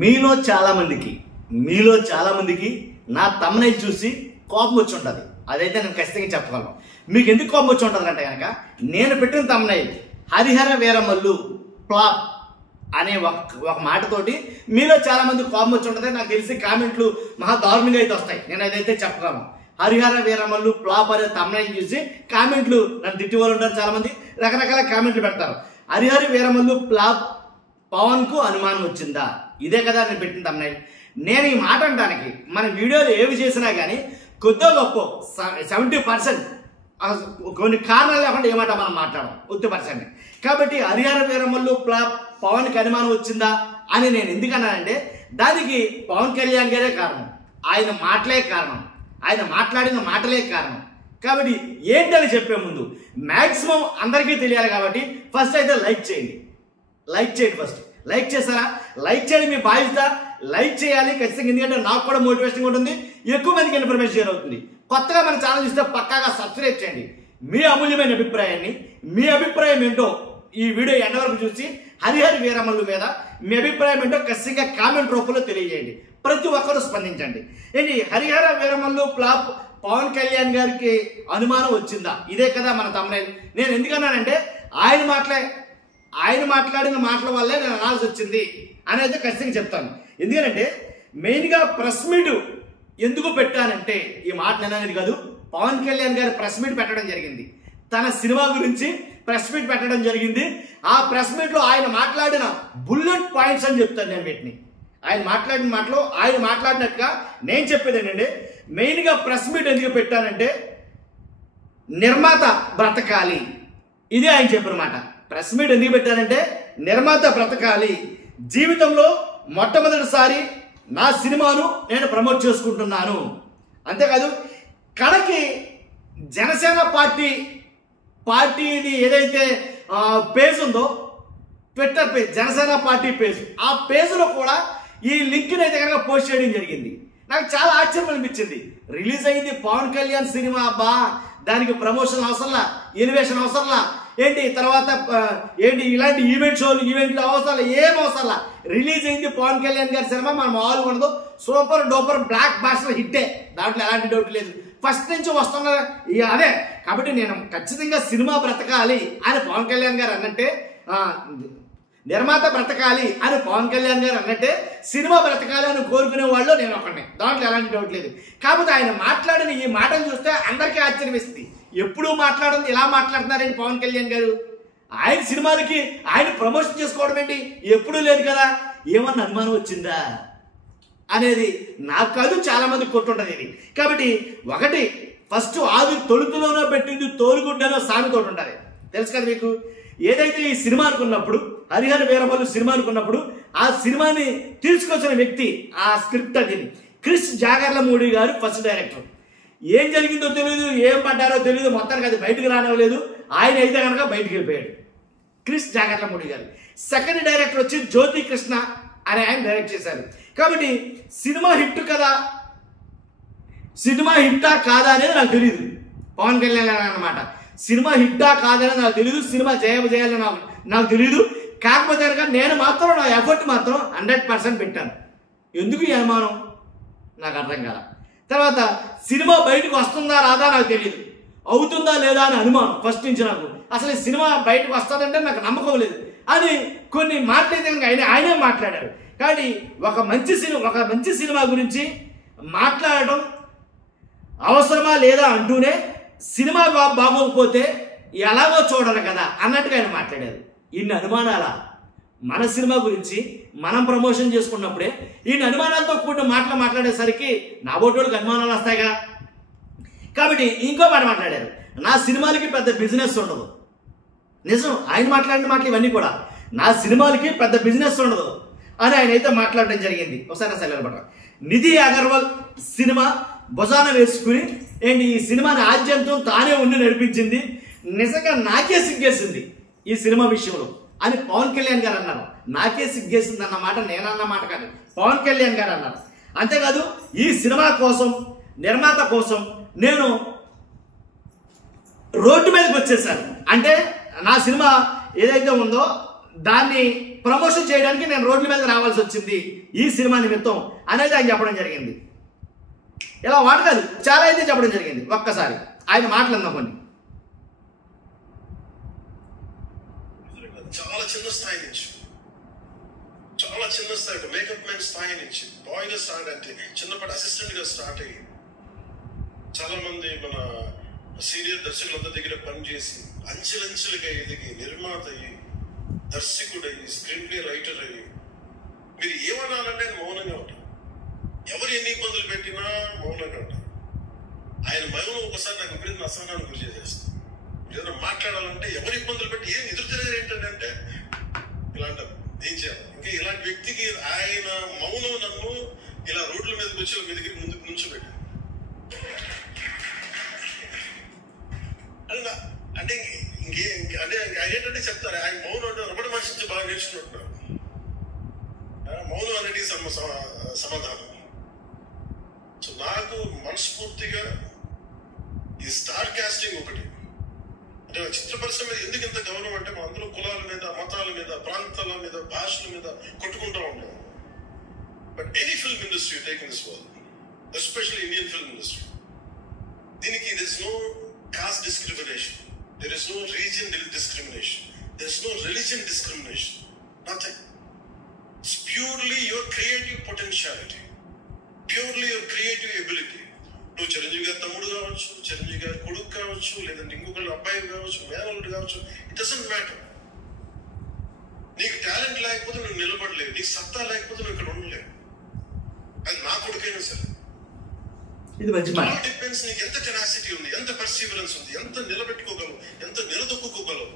మీలో చాలా మందికి నా తమ్నైల్ చూసి కోపం వచ్చి ఉంటుంది. అదైతే నేను ఖచ్చితంగా చెప్పగలను. మీకు ఎందుకు కోపం వచ్చి ఉంటుంది అంటే కనుక నేను పెట్టిన తమ్నైల్ హరిహర వీరమల్లు ఫ్లాప్ అనే ఒక మాటతోటి మీలో చాలా మంది కోపం వచ్చి ఉంటుంది. నాకు తెలిసి కామెంట్లు మహా దారుణంగా అయితే వస్తాయి. నేను అదైతే చెప్పగలను. హరిహర వీరమల్లు ఫ్లాప్ అనే తమ్నైల్ చూసి కామెంట్లు నన్ను తిట్టి వాళ్ళు ఉంటారు. చాలా మంది రకరకాల కామెంట్లు పెడతారు. హరిహర వీరమల్లు ఫ్లాప్ పవన్ కు అనుమానం వచ్చిందా? ఇదే కదా నేను పెట్టిన తమ్నైల్. నేను ఈ మాట అనడానికి మన వీడియోలు ఏవి చేసినా కానీ కొద్దో గొప్ప 70% కొన్ని కారణాలు లేకుండా ఏ మాట మనం మాట్లాడడం 50%. కాబట్టి హరిహర వీరమల్లు ఫ్లాప్ పవన్ కి అనుమానం వచ్చిందా అని నేను ఎందుకన్నానంటే దానికి పవన్ కళ్యాణ్ గారే కారణం. ఆయన మాటలే కారణం. ఆయన మాట్లాడిన మాటలే కారణం. కాబట్టి ఏంటని చెప్పే ముందు మ్యాక్సిమం అందరికీ తెలియాలి. కాబట్టి ఫస్ట్ అయితే లైక్ చేయండి. ఫస్ట్ లైక్ చేస్తారా? లైక్ చేయండి, మీ బాధ్యత. లైక్ చేయాలి ఖచ్చితంగా, ఎందుకంటే నాకు కూడా మోటివేషన్గా ఉంటుంది, ఎక్కువ మందికి ఇన్ఫర్మేషన్ షేర్ అవుతుంది. కొత్తగా మన ఛానల్ చూస్తే పక్కాగా సబ్స్క్రైబ్ చేయండి. మీ అమూల్యమైన అభిప్రాయాన్ని, మీ అభిప్రాయం ఏంటో ఈ వీడియో ఎండ్ వరకు చూసి హరిహర వీరమల్లు మీద మీ అభిప్రాయం ఏంటో ఖచ్చితంగా కామెంట్ రూపంలో తెలియజేయండి. ప్రతి ఒక్కరూ స్పందించండి. ఏంటి హరిహర వీరమల్లు ఫ్లాప్ పవన్ కళ్యాణ్ గారికి అనుమానం వచ్చిందా? ఇదే కదా మన తమ్నైల్. నేను ఎందుకన్నానంటే ఆయన మాట్లాడిన మాటల వల్లే నేను అనాల్సి వచ్చింది అని అయితే ఖచ్చితంగా చెప్తాను. ఎందుకంటే మెయిన్గా ప్రెస్ మీట్ ఎందుకు పెట్టానంటే ఈ మాట నేననేది కాదు, పవన్ కళ్యాణ్ గారు ప్రెస్ మీట్ పెట్టడం జరిగింది. తన సినిమా గురించి ప్రెస్ మీట్ పెట్టడం జరిగింది. ఆ ప్రెస్ మీట్లో ఆయన మాట్లాడిన బుల్లెట్ పాయింట్స్ అని చెప్తాను నేను వీటిని. ఆయన మాట్లాడిన మాటలో ఆయన మాట్లాడినట్టుగా నేను చెప్పేది ఏంటంటే మెయిన్గా ప్రెస్ మీట్ ఎందుకు పెట్టానంటే నిర్మాత బ్రతకాలి, ఇదే ఆయన చెప్పిన మాట. ప్రెస్ మీట్ ఎందుకు పెట్టానంటే నిర్మాత బ్రతకాలి, జీవితంలో మొట్టమొదటిసారి నా సినిమాను నేను ప్రమోట్ చేసుకుంటున్నాను. అంతేకాదు కడకి జనసేన పార్టీది ఏదైతే పేజ్ ఉందో Twitter page, Janasena party page, ఆ పేజ్లో కూడా ఈ లింక్ని అయితే కనుక పోస్ట్ చేయడం జరిగింది. నాకు చాలా ఆశ్చర్యం అనిపించింది. రిలీజ్ అయింది పవన్ కళ్యాణ్ సినిమా, అబ్బా దానికి ప్రమోషన్ అవసరంలా, ఇన్వెషన్ అవసరంలా, ఏంటి తర్వాత ఏంటి ఇలాంటి ఈవెంట్లు అవసరాలు ఏం అవసరంలా. రిలీజ్ అయింది పవన్ కళ్యాణ్ గారి సినిమా, మన మామూలుగా ఉండదు, సూపర్ డూపర్ బ్లాక్ బాస్టర్ హిట్టే, దాంట్లో ఎలాంటి డౌట్ లేదు. ఫస్ట్ నుంచి వస్తున్న అదే. కాబట్టి నేను ఖచ్చితంగా సినిమా బ్రతకాలి అని పవన్ కళ్యాణ్ గారు అన్నట్టే, నిర్మాత బ్రతకాలి అని పవన్ కళ్యాణ్ గారు అన్నట్టే సినిమా బ్రతకాలి అని కోరుకునే వాళ్ళు నేను ఒకడిని, దాంట్లో ఎలాంటి డౌట్ లేదు. కాకపోతే ఆయన మాట్లాడిన ఈ మాటలు చూస్తే అందరికీ ఆశ్చర్యం వేస్తుంది. ఎప్పుడూ మాట్లాడింది ఇలా మాట్లాడుతున్నారండి పవన్ కళ్యాణ్ గారు. ఆయన సినిమాలకి ఆయన ప్రమోషన్ చేసుకోవడం ఏంటి? ఎప్పుడూ లేదు కదా. ఏమన్నా అనుమానం వచ్చిందా అనేది నాకు కాదు, చాలా మంది కొట్టుంటది ఇది. కాబట్టి ఒకటి ఫస్ట్ ఆది తొలుతులోనో పెట్టింది తోలుగుడ్డనో సామెతోటి ఉంటుంది, తెలుసు కదా మీకు. ఏదైతే ఈ సినిమా అనుకున్నప్పుడు, హరిహర వీరమల్లు సినిమా అనుకున్నప్పుడు ఆ సినిమాని తీసుకొచ్చిన వ్యక్తి, ఆ స్క్రిప్ట్ అది క్రిష్ జాగర్లమూడి గారు ఫస్ట్ డైరెక్టర్. ఏం జరిగిందో తెలియదు, ఏం పడ్డారో తెలియదు, మొత్తానికి అది బయటకు రానివ్వలేదు. ఆయన అయితే కనుక బయటకు వెళ్ళిపోయాడు క్రిష్ జాగర్లమూడి గారు. సెకండ్ డైరెక్టర్ వచ్చి జ్యోతి కృష్ణ అని ఆయన డైరెక్ట్ చేశారు. కాబట్టి సినిమా హిట్ కదా, సినిమా హిట్టా కాదా అనేది నాకు తెలియదు. పవన్ కళ్యాణ్ గారు అన్నమాట సినిమా హిట్టా కాదని నాకు తెలియదు, సినిమా చేయాలని నాకు తెలియదు. కాకపోతే కనుక నేను మాత్రం నా ఎఫర్ట్ మాత్రం 100% పెట్టాను. ఎందుకు ఈ అనుమానం నాకు అర్థం కాల. తర్వాత సినిమా బయటకు వస్తుందా రాదా నాకు తెలియదు, అవుతుందా లేదా అని అనుమానం ఫస్ట్ నుంచి నాకు. అసలు ఈ సినిమా బయటకు వస్తుందంటే నాకు నమ్మకం లేదు అని కొన్ని మాట్లాడితే కనుక ఆయనే మాట్లాడారు. కాబట్టి ఒక మంచి సినిమా గురించి మాట్లాడటం అవసరమా లేదా అంటూనే సినిమా బాగోకపోతే ఎలాగో చూడాలి కదా అన్నట్టుగా ఆయన మాట్లాడారు. ఇన్ని అనుమానాల మన సినిమా గురించి మనం ప్రమోషన్ చేసుకున్నప్పుడే ఇన్ని అనుమానాలతో కూడిన మాటలు మాట్లాడేసరికి నా బోటోళ్ళకి అనుమానాలు వస్తాయిగా. కాబట్టి ఇంకో మాట మాట్లాడారు, నా సినిమాలకి పెద్ద బిజినెస్ ఉండదు. నిజం, ఆయన మాట్లాడిన మాటలు ఇవన్నీ కూడా, నా సినిమాలకి పెద్ద బిజినెస్ ఉండదు అని ఆయన అయితే మాట్లాడడం జరిగింది. ఒకసారి సెలవుపడ నిధి అగర్వాల్ సినిమా భుజాన వేసుకుని ఏంటి ఈ సినిమాని ఆద్యంతం తానే ఉండి నడిపించింది, నిజంగా నాకే సిగ్గేసింది ఈ సినిమా విషయంలో అని పవన్ కళ్యాణ్ గారు అన్నారు. నాకే సిగ్గేసింది అన్న మాట నేనన్న మాట కాదు, పవన్ కళ్యాణ్ గారు అన్నారు. అంతేకాదు ఈ సినిమా కోసం, నిర్మాత కోసం నేను రోడ్డు మీదకి వచ్చేసాను. అంటే నా సినిమా ఏదైతే ఉందో దాన్ని ప్రమోషన్ చేయడానికి నేను రోడ్ల మీద రావాల్సి వచ్చింది ఈ సినిమా నిమిత్తం అనేది ఆయన చెప్పడం జరిగింది. ఇలా వాడకాదు చాలా అయితే చెప్పడం జరిగింది. ఒక్కసారి ఆయన మాటలు కొన్ని. చాలా చిన్న స్థాయి నుంచి, చాలా చిన్న స్థాయి మేకప్ మ్యాన్ స్థాయి నుంచి బాయ్ గా స్టార్ట్ అంటే చిన్నప్పటి అసిస్టెంట్ గా స్టార్ట్ అయ్యి చాలా మంది మన సీనియర్ దర్శకులందరి దగ్గర పనిచేసి అంచెలంచెలుగా ఎదిగి నిర్మాత అయ్యి దర్శకుడు అయ్యి స్క్రీన్ ప్లే రైటర్ అయ్యి మీరు ఏమనాలంటే ఆయన మౌనంగా ఉంటారు. ఎవరు ఎన్ని ఇబ్బందులు పెట్టినా మౌనంగా ఉంటారు. ఆయన మౌనం ఒకసారి నాకు విపరీత అసహనాన్ని గురి చేసేస్తాను. ఏదైనా మాట్లాడాలంటే ఎవరు ఇబ్బందులు పెట్టి ఏం ఎదురు తిరిగారు ఏంటంటే ఇలాంటి ఏం చేయాలి. ఇంకా ఇలాంటి వ్యక్తికి ఆయన మౌనం నన్ను ఇలా రోడ్ల మీద వచ్చి మీ దగ్గర ముందుకు నుంచోబెట్టాను. అంటే అంటే ఏంటంటే చెప్తారు ఆయన మౌనం అంటే రమణ మహర్షి నుంచి బాగా నేర్చుకుంటున్నారు. మౌనం అనేది సమాధానం. సో నాకు మనస్ఫూర్తిగా ఈ స్టార్ కాస్టింగ్ ఒకటి అంటే చిత్ర పరిశ్రమ మీద ఎందుకు ఇంత గౌరవం అంటే మా అందరూ కులాల మీద, మతాల మీద, ప్రాంతాల మీద, భాషల మీద కొట్టుకుంటూ ఉంటాం. But any film industry take in this world, especially Indian film industry, దీనికి there is no caste discrimination, there is no region discrimination, there is no religion discrimination, nothing. It's purely your creative potentiality, purely your creative ability. నువ్వు చిరంజీవి గారి తమ్ముడు కావచ్చు, చిరంజీవి గారి కొడుకు కావచ్చు, లేదంటే ఇంకొకళ్ళు అబ్బాయి కావచ్చు, మేనల్లుడు కావచ్చు, ఇట్ డజంట్ మ్యాటర్. నీకు టాలెంట్ లేకపోతే నువ్వు నిలబడలేవు, నీకు సత్తా లేకపోతే నువ్వు ఇక్కడ ఉండలేవు. అది నా కొడుకైనా సరే. ఆల్ డిపెండ్స్ నీకు ఎంత టెనాసిటీ ఉంది, ఎంత పర్సీవరెన్స్ ఉంది, ఎంత నిలబెట్టుకోగలవు, ఎంత నిలదొక్కుకోగలవు,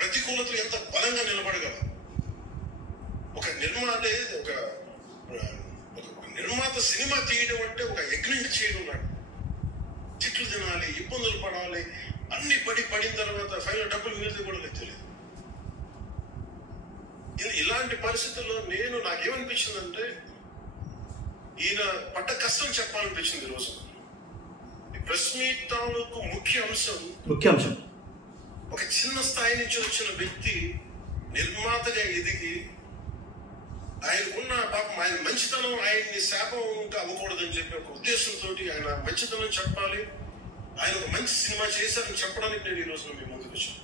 ప్రతికూలతలు ఎంత బలంగా నిలబడగలవు. ఒక నిర్మాత సినిమా తీయడం అంటే ఒక యజ్ఞం చేయడం నాడు. తిట్లు తినాలి, ఇబ్బందులు పడాలి, అన్ని పడిన తర్వాత ఫైనల్ డబ్బులు మిగిలితే కూడా నాకు తెలియదు. ఇలాంటి పరిస్థితుల్లో నాకేమనిపించిందంటే ఈయన పడ్డ కష్టం చెప్పాలనిపించింది. ఈరోజు ప్రెస్ మీట్ తాలూకు ముఖ్య అంశం ఒక చిన్న స్థాయి నుంచి వచ్చిన వ్యక్తి నిర్మాతగా ఎదిగి ఆయనకున్న పాపం ఆయన మంచితనం ఆయన్ని శాపం ఇంకా అవ్వకూడదని చెప్పి ఒక ఉద్దేశంతో ఆయన మంచితనం చెప్పాలి, ఆయన ఒక మంచి సినిమా చేశారని చెప్పడానికి నేను ఈ రోజున మీ ముందుకు వచ్చాను.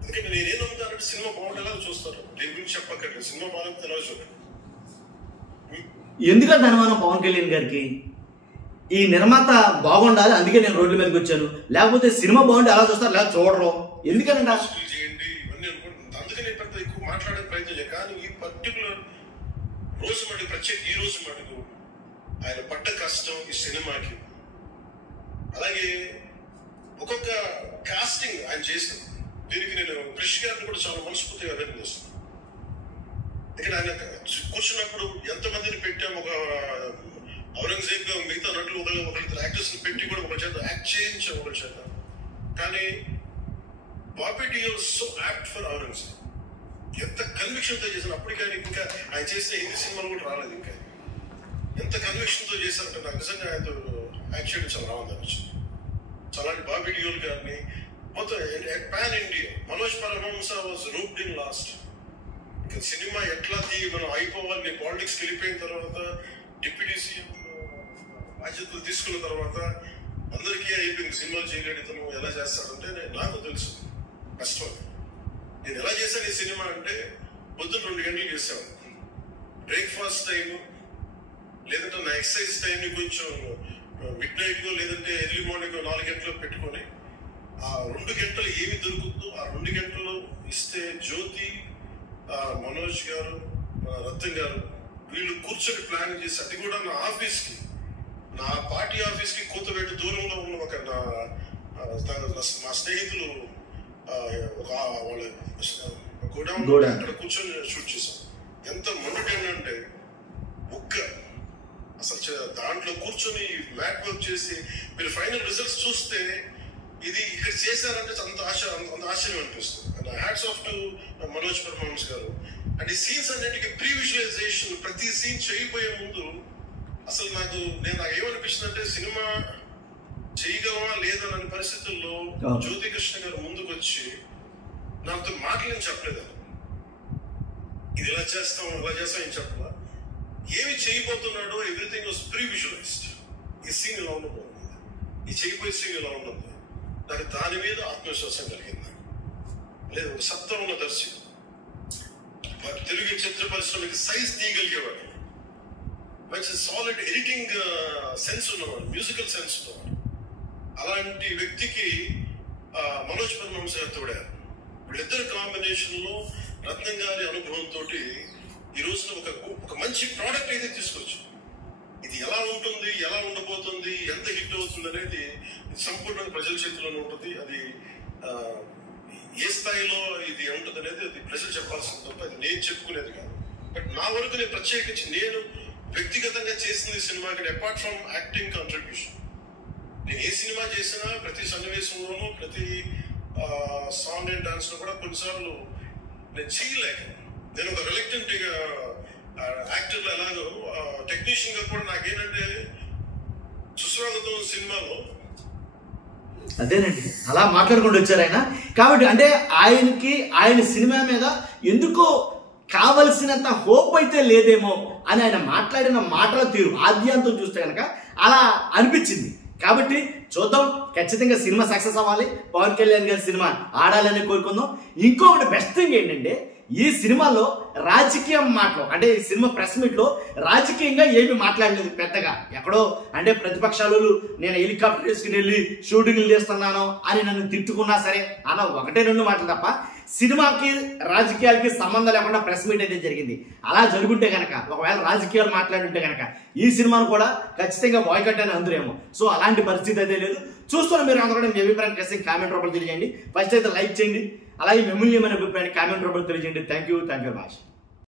ఎందుకంటే నేనేం నమ్ముతానంటే సినిమా బాగుండేలా చూస్తారు, దీని గురించి చెప్పక్కర్లేదు, సినిమా బాగుంటే ఎలా చూడండి. ఎందుకంటే అనుమానం పవన్ కళ్యాణ్ గారికి ఈ నిర్మాత బాగుండాలి అందుకే నేను రోడ్ల మీదకి వచ్చాను, లేకపోతే సినిమా బాగుంటే ఎలా చూస్తారు లేదా చూడరు ఎందుకంటే చేయండి ఇవన్నీ అనుకుంటున్నాను. అందుకని పెద్ద ఎక్కువ మాట్లాడే ప్రయత్నం చేయాలి. కానీ ఈ పర్టికులర్ రోజు మటుకు ఈ రోజు మటుకు ఆయన పడ్డ కష్టం ఈ సినిమాకి, అలాగే ఒక్కొక్క కాస్టింగ్ ఆయన చేసింది, దీనికి నేను క్రిష్ గారిని కూడా చాలా మనస్ఫూర్తిగా అభినందిస్తున్నాను. ఇక్కడ ఆయన కూర్చున్నప్పుడు ఎంతమందిని పెట్టాం, ఒక ఔరంగజేబ్ మిగతా నటులు ఒకరిద్దరు యాక్టర్స్ పెట్టి కూడా ఒక చేత యాక్ట్ చేయించాం ఒకరి చేత. కానీ Bobby Deol so apt for Aurangzeb, ఎంత కన్విక్షన్ తో చేశాను. అప్పటికే ఇంకా ఆయన చేసిన హిందీ సినిమాలు కూడా రాలేదు, ఇంకా ఎంత కన్విక్షన్ తో చేశారంటే నాకు నిజంగా ఆయనతో యాక్ట్ చేయడం చాలా రావద్దనిపించింది. అలాంటి బాబీ డియోల్ గారిని మొత్తం pan India Manoj Paramahamsa was roped in last. ఇంకా సినిమా ఎట్లా మనం అయిపోవాలి, నేను పాలిటిక్స్కి వెళ్ళిపోయిన తర్వాత డిప్యూటీ సీఎం బాధ్యతలు తీసుకున్న తర్వాత అందరికీ అయిపోయింది, సినిమాలు చేయలేడు ఇతను ఎలా చేస్తాడంటే నాకు తెలుసు కష్టం. నేను ఎలా చేశాను ఈ సినిమా అంటే పొద్దున్న 2 గంటలు చేసాను, బ్రేక్ఫాస్ట్ టైం లేదంటే నా ఎక్సర్సైజ్ టైంని కొంచెం మిడ్ నైట్గా లేదంటే ఎర్లీ మార్నింగ్ 4 గంటలకు పెట్టుకొని ఆ 2 గంటలు ఏమి దొరుకుతుందో ఆ 2 గంటలు ఇస్తే జ్యోతి, మనోజ్ గారు, రతన్ గారు వీళ్ళు కూర్చొని ప్లాన్ చేసి, అది కూడా నా ఆఫీస్కి, నా పార్టీ ఆఫీస్కి కూతవేట దూరంలో ఉన్న ఒక నా స్నేహితులు ఒక వాళ్ళ గోడౌన్ అక్కడ కూర్చొని షూట్ చేశాను. ఎంత మొన్నటేంటంటే అసలు దాంట్లో కూర్చొని మ్యాట్ వర్క్ చేసి మీరు ఫైనల్ రిజల్ట్స్ చూస్తే ఇది ఇక్కడ చేశారంటే అంత ఆశ్చర్యం అనిపిస్తుంది. Hats off to Manoj Paramahans గారు. అండ్ ఈ సీన్స్ అన్నిటికీ ప్రీ విజువలైజేషన్, ప్రతి సీన్ చేయబోయే ముందు అసలు నాకు ఏమనిపించింది అంటే సినిమా చేయగలమా లేదన్న పరిస్థితుల్లో జ్యోతి కృష్ణ గారు ముందుకు వచ్చి నాతో మాటలు ఏం చెప్పలేదు. ఇది ఇలా చేస్తాం ఇలా చేస్తాం ఏం చెప్పాలా. ఏమి చేయబోతున్నాడో ఎవ్రీథింగ్ వాజ్ ప్రీ విజువలైజ్డ్. ఈ సీన్ ఇలా ఉండబోతుంది, ఈ చేయబోయే సీన్ ఇలా ఉండదు. నాకు దాని మీద ఆత్మవిశ్వాసం కలిగింది. లేదు, ఒక సత్తా ఉన్న దర్శకుడు, తెలుగు చిత్ర పరిశ్రమకి సైజ్ తీయగలిగేవాడు, మంచి సాలిడ్ ఎడిటింగ్ సెన్స్ ఉన్నవాడు, మ్యూజికల్ సెన్స్ ఉన్నవాడు. అలాంటి వ్యక్తికి మనోజ్ పరమహంస గారు తోడారు. వీళ్ళిద్దరు కాంబినేషన్ లో రత్నం గారి అనుభవంతో ఈ రోజున ఒక మంచి ప్రోడక్ట్ అయితే తీసుకొచ్చు. ఇది ఎలా ఉంటుంది, ఎలా ఉండబోతుంది, ఎంత హిట్ అవుతుంది అనేది సంపూర్ణ ప్రజల చేతిలోనే ఉంటుంది. అది ఏ స్థాయిలో ఇది ఉంటుంది అనేది అది ప్రజలు చెప్పాల్సింది తప్ప అది నేను చెప్పుకునేది కాదు. బట్ నా వరకు నేను ప్రత్యేకించి నేను వ్యక్తిగతంగా చేసింది సినిమాకి అపార్ట్ ఫ్రమ్ యాక్టింగ్ కాంట్రిబ్యూషన్, నేను ఏ సినిమా చేసినా ప్రతి సన్నివేశంలోనూ ప్రతి సాంగ్ అండ్ డాన్స్ లో కూడా కొన్నిసార్లు నేను చేయలేక, నేను ఒక రిలక్టెంట్ యాక్టర్ ఎలాగో టెక్నీషియన్ గా కూడా నాకేంటంటే సుస్వాగతం సినిమాలో అదేనండి అలా మాట్లాడుకుంటూ వచ్చారు ఆయన. కాబట్టి అంటే ఆయన సినిమా మీద ఎందుకో కావలసినంత హోప్ అయితే లేదేమో అని ఆయన మాట్లాడిన మాటల తీరు ఆద్యాంతం చూస్తే కనుక అలా అనిపించింది. కాబట్టి చూద్దాం, ఖచ్చితంగా సినిమా సక్సెస్ అవ్వాలి, పవన్ కళ్యాణ్ గారి సినిమా ఆడాలని కోరుకుందాం. ఇంకొకటి బెస్ట్ థింగ్ ఏంటంటే ఈ సినిమాలో రాజకీయం మాటలు, అంటే ఈ సినిమా ప్రెస్ మీట్ లో రాజకీయంగా ఏమి మాట్లాడలేదు పెద్దగా. ఎక్కడో అంటే ప్రతిపక్షాలు నేను హెలికాప్టర్ వేసుకుని వెళ్ళి షూటింగ్లు చేస్తున్నాను అని నన్ను తిట్టుకున్నా సరే అన్న 1-2 మాటలు తప్ప సినిమాకి రాజకీయాలకి సంబంధం లేకుండా ప్రెస్ మీట్ అయితే జరిగింది. అలా జరుగుంటే కనుక, ఒకవేళ రాజకీయాలు మాట్లాడుంటే కనుక ఈ సినిమాను కూడా ఖచ్చితంగా బాయ్కట్ అని అందరేమో. సో అలాంటి పరిస్థితి అయితే లేదు. చూస్తున్న మీరు అందరూ మీ అభిప్రాయం ఖచ్చితంగా కామెంట్ రూపంలో తెలియజేయండి. ఫస్ట్ అయితే లైక్ చేయండి, అలాగే మిమ్మల్ని ఏమైనా అభిప్రాయాన్ని కామెంట్ రూపంలో తెలియజేయండి. Thank you very much.